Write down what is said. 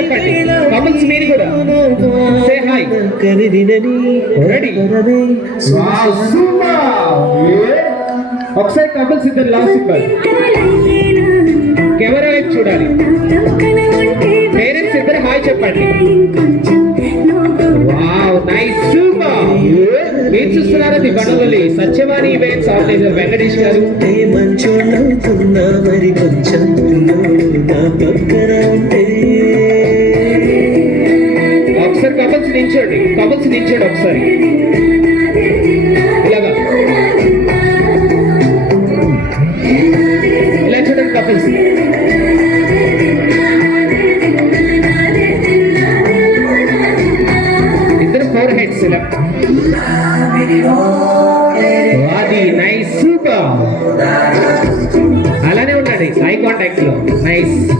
చెప్పండి. కపుల్స్ మీరు కూడా సే హాయ్. రెడీ. ఒకసారి కపుల్స్ ఇద్దరు లాస్ట్ ఇవ్వాలి. కెమెరా వైపు చూడాలి. పేరెంట్స్ ఇద్దరు హాయ్ చెప్పండి. Wow nice super. మీరు చూస్తున్నారండి బండవల్లి సత్యవాణి ఈవెంట్స్ ఆర్గనైజర్ వెంకటేష్ గారు. ఒకసారి కపుల్స్ నించోండి. కపుల్స్ నించోండి ఒకసారి ఇలాగా. ఇలా చూడండి కపుల్స్. ఇద్దరు ఫోర్ హెడ్స్ ఇలా. అది నైస్ సూపర్. అలానే ఉండండి ఐ కాంటాక్ట్ లో. నైస్.